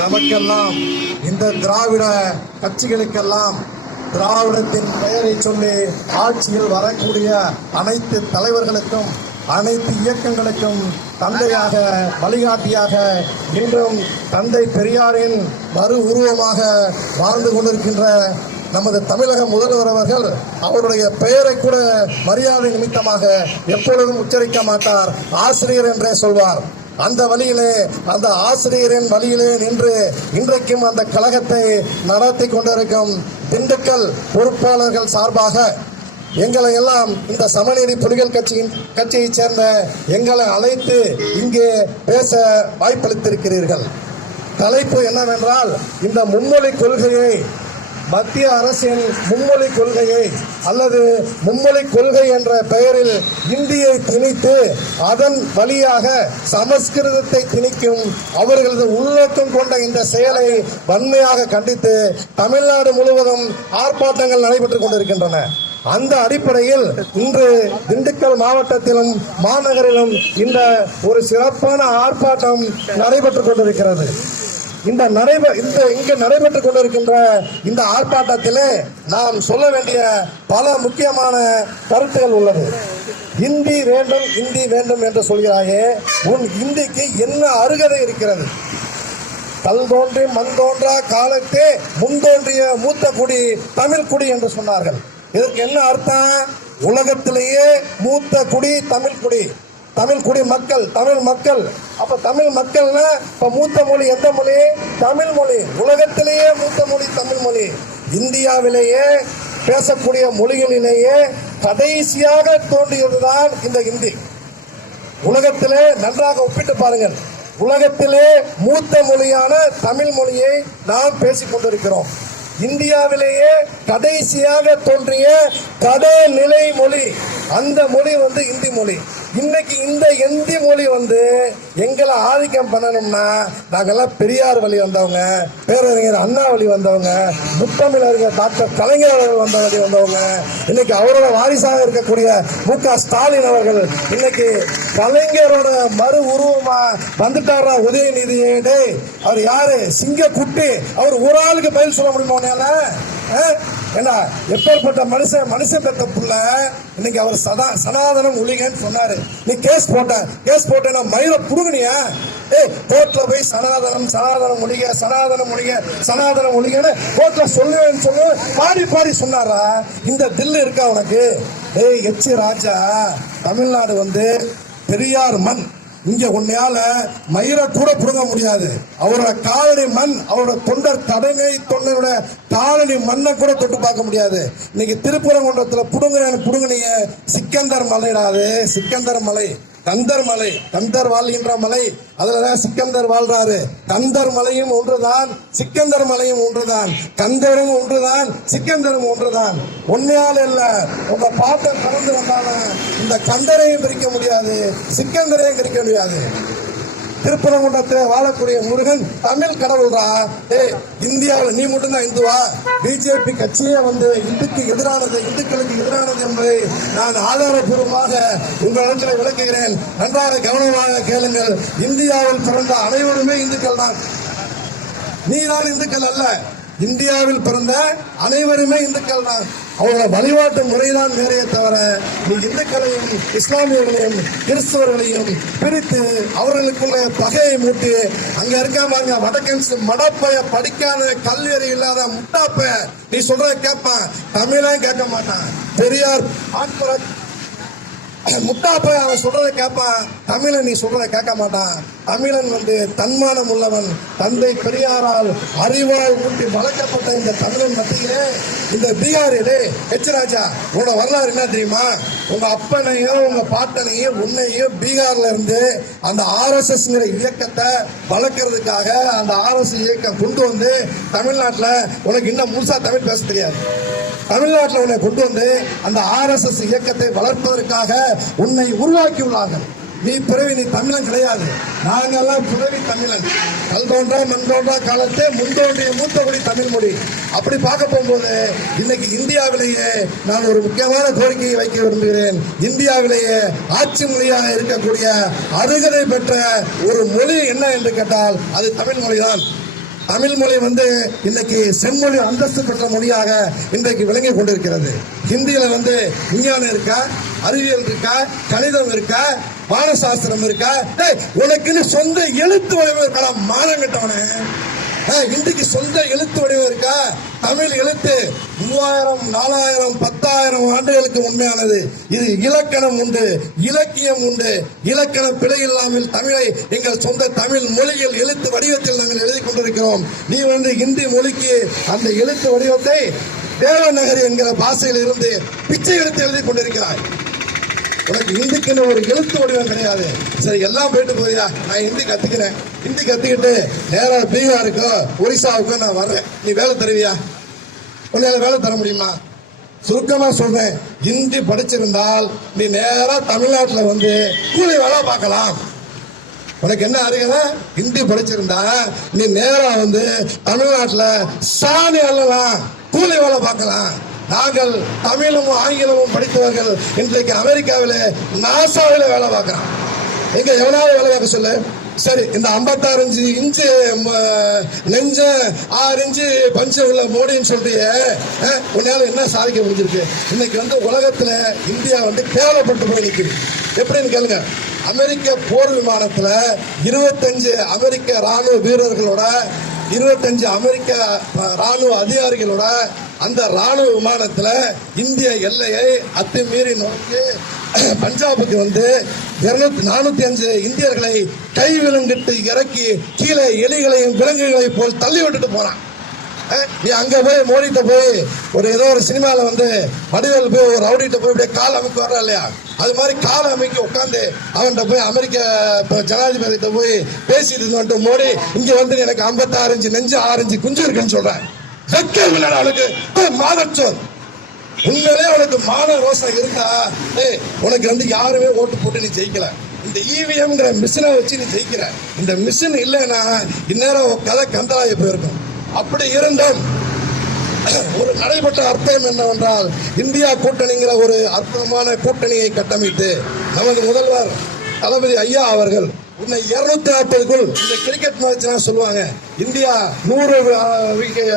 நமக்கெல்லாம் இந்த திராவிட கட்சிகளுக்கெல்லாம் திராவிடத்தின் பெயரை சொல்லி ஆட்சியில் வரக்கூடிய அனைத்து தலைவர்களுக்கும் அனைத்து இயக்கங்களுக்கும் தந்தையாக வழிகாட்டியாக இன்றும் தந்தை பெரியாரின் மறு உருவமாக வாழ்ந்து கொண்டிருக்கின்ற நமது தமிழக முதல்வர் அவர்கள் அவருடைய பெயரை கூட மரியாதை நிமித்தமாக எப்பொழுதும் உச்சரிக்க மாட்டார், ஆசிரியர் என்றே சொல்வார். அந்த வழியிலே அந்த ஆசிரியரின் வழியிலே நின்று இன்றைக்கும் அந்த கழகத்தை நடத்தி கொண்டிருக்கும் திண்டுக்கல் பொறுப்பாளர்கள் சார்பாக எங்களை எல்லாம் இந்த சமநீதி புலிகள் கட்சியைச் சேர்ந்த எங்களை அழைத்து இங்கே பேச வாய்ப்பளித்திருக்கிறீர்கள். தலைப்பு என்னவென்றால், இந்த மும்மொழி கொள்கையை, மத்திய அரசின் மும்மொழி கொள்கையை அல்லது மும்மொழி கொள்கை என்ற பெயரில் இந்தியை திணித்து அதன் வழியாக சமஸ்கிருதத்தை திணிக்கும் அவர்களது உள்நோக்கம் கொண்ட இந்த செயலை வன்மையாக கண்டித்து தமிழ்நாடு முழுவதும் ஆர்ப்பாட்டங்கள் நடைபெற்றுக் கொண்டிருக்கின்றன. அந்த அடிப்படையில் இன்று திண்டுக்கல் மாவட்டத்திலும் மாநகரிலும் இந்த ஒரு சிறப்பான ஆர்ப்பாட்டம் நடைபெற்றுக் கொண்டிருக்கிறது. இங்கு நடைபெற்றுக் கொண்டிருக்கின்ற இந்த ஆர்ப்பாட்டத்திலே நாம் சொல்ல வேண்டிய பல முக்கியமான கருத்துகள் உள்ளது. இந்தி வேண்டும், இந்தி வேண்டும் என்று சொல்கிறாயே, உன் இந்திக்கு என்ன அருகதை இருக்கிறது? கல் தோன்றி மண் தோன்றா காலத்தே முன்தோன்றிய மூத்த குடி தமிழ் குடி என்று சொன்னார்கள். இதற்கு என்ன அர்த்தம்? உலகத்திலேயே மூத்த குடி தமிழ் குடி, தமிழ் குடி மக்கள், தமிழ் மக்கள். அப்ப தமிழ் மக்கள்னா இப்ப மூத்த மொழி எந்த மொழி? தமிழ் மொழி. உலகத்திலேயே மூத்த மொழி தமிழ் மொழி. இந்தியாவிலேயே பேசக்கூடிய மொழிகளிலேயே கடைசியாக தோன்றியதுதான் இந்த இந்தி. உலகத்திலே நன்றாக ஒப்பிட்டு பாருங்கள். உலகத்திலே மூத்த மொழியான தமிழ் மொழியை நாம் பேசிக் கொண்டிருக்கிறோம். இந்தியாவிலேயே கடைசியாக தோன்றிய கடைநிலை மொழி, அந்த மொழி இந்தி மொழி. இன்னைக்கு இந்த இந்தி மொழி எங்களை ஆதிக்கம் பண்ணணும்னா, நாங்கெல்லாம் பெரியார் வழி வந்தவங்க, பேரறிஞர் அண்ணா வழி வந்தவங்க, முத்தமிழறிஞர் டாக்டர் கலைஞர் அவர்கள் வந்தவங்க, இன்னைக்கு அவரோட வாரிசாக இருக்கக்கூடிய மு.க. ஸ்டாலின் அவர்கள் இன்னைக்கு கலைஞரோட மறு உருவமா வந்துட்டாரா உதயநிதியே. அவர் யாரு? சிங்க குட்டி. அவர் ஒரு ஆளுக்கு பதில் சொல்ல முடியுமா? என்ன எப்பேற்பட்ட மனுஷன் பெற்ற புள்ள. இன்னைக்கு அவர் சனாதனம் ஒழிகன்னு சொன்னாரு. நீ கேஸ் போட்ட மயில புடுங்கினியா? கோர்ட்ல போய் சனாதனம் ஒழிக கோர்ட்ல சொல்லுவேன்னு பாடி சொன்னாரா? இந்த தில்லு இருக்கா உனக்கு? எச் ராஜா, தமிழ்நாடு பெரியார் மண். இங்க உன்னையால மயிரை கூட புடுங்க முடியாது. அவரோட காலனி மண், அவரோட தொண்டர் தொண்டருடைய காலனி மண்ணை கூட தொட்டு பார்க்க முடியாது. இன்னைக்கு திருப்பரங்குன்றத்துல புடுங்கினீங்க. சிக்கந்தர் மலைடாது, சிக்கந்தர் மலை, கந்தர் மலை, கந்தர் வாழ்கின்ற மலை, அதுலதான் சிக்கந்தர் வாழ்றாரு. கந்தர் மலையும் ஒன்றுதான், சிக்கந்தர் மலையும் ஒன்றுதான், கந்தரும் ஒன்றுதான், சிக்கந்தரும் ஒன்றுதான். ஒன்னையால் இல்ல, உங்க பாட்டை கலந்து வந்தாலும் இந்த கந்தரையும் பிரிக்க முடியாது, சிக்கந்தரையும் பிரிக்க முடியாது. திருப்பரங்குன்றத்தில் வாழக்கூடிய முருகன் தமிழ் கடவுள்ரா. இந்தியாவில் நீ மட்டும்தான் இந்துவா? பிஜேபி கட்சியே இந்துக்களுக்கு எதிரானது என்பதை நான் ஆதாரபூர்வமாக உங்களிடத்தில் விளக்குகிறேன். நன்றாக கவனமாக கேளுங்கள். இந்தியாவில் பிறந்த அனைவருமே இந்துக்கள் தான். நீதான் இந்துக்கள் அல்ல. இந்தியாவில் பிறந்த அனைவருமே இந்துக்கள் தான். அவங்களோட வழிபாட்டு முறைதான் வேறையே தவிர நீ இந்துக்களையும் இஸ்லாமியர்களையும் கிறிஸ்தவர்களையும் பிரித்து அவர்களுக்குள்ள பகையை மூட்டி அங்க இருக்காம வடக்கன்ஸ் மடப்பைய படிக்காத கல்வி இல்லாத முட்டாப்ப நீ சொல்றத கேட்பான், தமிழன் கேட்க மாட்டான். பெரியார் முட்டாப்ப அவன் சொல்றதை கேட்பான், தமிழன் நீ சொல்றதை கேட்க மாட்டான். தமிழன் தன்மானம் உள்ளவன். தந்தை பெரியாரால் அறிவால் ஊட்டி வளர்க்கப்பட்ட இந்த தமிழன் மத்தியிலே இந்த பீகாரிலே எச் ராஜா, உன்னோட வரலாறு என்ன தெரியுமா? உங்க அப்பனையும் உங்க பாட்டனையும் உன்னையும் பீகார்ல இருந்து அந்த RSS இயக்கத்தை வளர்க்கறதுக்காக அந்த RSS இயக்கம் கொண்டு தமிழ்நாட்டில் உனக்கு இன்னும் முழுசா தமிழ் பேச தெரியாது. தமிழ்நாட்டில் உன்னை கொண்டு அந்த RSS இயக்கத்தை வளர்ப்பதற்காக உன்னை உருவாக்கியுள்ளார்கள். நீ தமிழன் கிடையாது. நாங்கெல்லாம் பிறவி தமிழன். கல் தோன்றா மண் தோன்றா காலத்தே முன்தோன்றிய மூத்த மொழி தமிழ் மொழி. அப்படி பார்க்க போகும்போது இன்னைக்கு இந்தியாவிலேயே நான் ஒரு முக்கியமான கோரிக்கையை வைக்க விரும்புகிறேன். இந்தியாவிலேயே ஆட்சி மொழியாக இருக்கக்கூடிய அருகதை பெற்ற ஒரு மொழி என்ன என்று கேட்டால் அது தமிழ் மொழிதான். தமிழ் மொழி வந்து இன்னைக்கு செம்மொழி அந்தஸ்து பெற்ற மொழியாக இன்றைக்கு விளங்கி கொண்டிருக்கிறது. ஹிந்தியில வந்து விஞ்ஞானம் இருக்கா, அறிவியல் இருக்கா, கணிதம் இருக்கா, வானசாஸ்திரம் இருக்கா? உனக்குன்னு சொந்த எழுத்து வடிவம் இருக்கா? மானம் கட்டவனே, இன்றைக்கு சொந்த எழுத்து வடிவம் இருக்கா? தமிழ் எழுத்து 3000, 4000, 10,000 ஆண்டுகளுக்கு உண்மையானது. இது இலக்கணம் உண்டு, இலக்கியம் உண்டு. இலக்கண பிழை இல்லாமல் தமிழை எங்கள் சொந்த தமிழ் மொழியில் எழுத்து வடிவத்தில் நாங்கள் எழுதி கொண்டிருக்கிறோம். நீ வந்து இந்தி மொழிக்கு அந்த எழுத்து வடிவத்தை தேவநகரி என்கிற பாஷையில் இருந்து பிச்சை எடுத்து எழுதி கொண்டிருக்கிறாய். உனக்கு இந்திக்குன்னு ஒரு எழுத்து வடிவம் கிடையாது. சரி, எல்லாம் போயிட்டு போறியா? நான் ஹிந்தி கத்துக்கிறேன், ஹிந்தி கத்துக்கிட்டு நேரா பீகாருக்கோ ஒரிசாவுக்கோ நான் வர்றேன், நீ வேலை தருவியா? உன்னால வேலை தர முடியுமா? சுருக்கமா சொல்றேன், ஹிந்தி படிச்சிருந்தால் நீ நேரா தமிழ்நாட்டில் வந்து கூலி வேலை பார்க்கலாம். உனக்கு என்ன அறிகுறா? ஹிந்தி படிச்சிருந்தா நீ நேரா வந்து தமிழ்நாட்டில் சாணி அள்ளலாம், கூலி வேலை பார்க்கலாம். நாங்கள் தமிழும் ஆங்கிலமும் படித்தவர்கள் இன்றைக்கு அமெரிக்காவில் நாசாவில் வேலை பார்க்கிறோம். எங்க எவனாவது வேலை பார்க்க சொல்லு. சரி, இந்த 56 இன்ச்சு நெஞ்ச 6 இன்ச்சு பஞ்சு உள்ள மோடின்னு சொல்லிட்டு உன்னால என்ன சாதிக்க முடிஞ்சிருக்கு? இன்னைக்கு வந்து உலகத்துல இந்தியா வந்து கேவலப்பட்டு போய் நிற்குது. எப்படின்னு கேளுங்க. அமெரிக்க போர் விமானத்துல 25 அமெரிக்க ராணுவ வீரர்களோட 25 அமெரிக்க ராணுவ அதிகாரிகளோட அந்த ராணுவ விமானத்துல இந்திய எல்லையை அத்துமீறி நோக்கி பஞ்சாபுக்கு வந்து 405 இந்தியர்களை கை விலங்கிட்டு இறக்கி கீழே எலிகளையும் விலங்குகளையும் போல் தள்ளி விட்டுட்டு போறான். நீ அங்க போய் மோடிட்ட போய் ஏதோ ஒரு சினிமால வந்து வடிவேல் போய் ஒரு ரவுடிட்ட போய் அப்படியே கால் அமைக்க வர்ற இல்லையா, அது மாதிரி கால அமைக்க உட்காந்து அவன்கிட்ட போய் அமெரிக்க ஜனாதிபதிட்ட போய் பேசிட்டு இருந்தோம். மோடி இங்க வந்து எனக்கு 56 இன்ச்சு நெஞ்சு 6 இன்ச்சு குஞ்சு இருக்குன்னு சொல்றேன். அவளுக்கு மாதச்சோர். உண்மையிலே அவனுக்கு மான ரோசனை இருந்தா உனக்கு வந்து யாருமே ஓட்டு போட்டு நீ ஜெயிக்கல. இந்த இவிஎம்ங்கிற மிஷினை வச்சு நீ ஜெயிக்கிற. இந்த மிஷின் இல்லைன்னா இந்நேரம் கதை கந்தலாகி போயிருக்கும். அப்படி இருந்தும் ஒரு நடைபெற்ற அர்த்தம் என்னவென்றால், இந்தியா கூட்டணிங்கிற ஒரு அற்புதமான கூட்டணியை கட்டமைத்து நமது முதல்வர் தளபதி ஐயா அவர்கள் உன்னை 240க்குள் இந்த கிரிக்கெட் மேட்ச் சொல்லுவாங்க, இந்தியா 100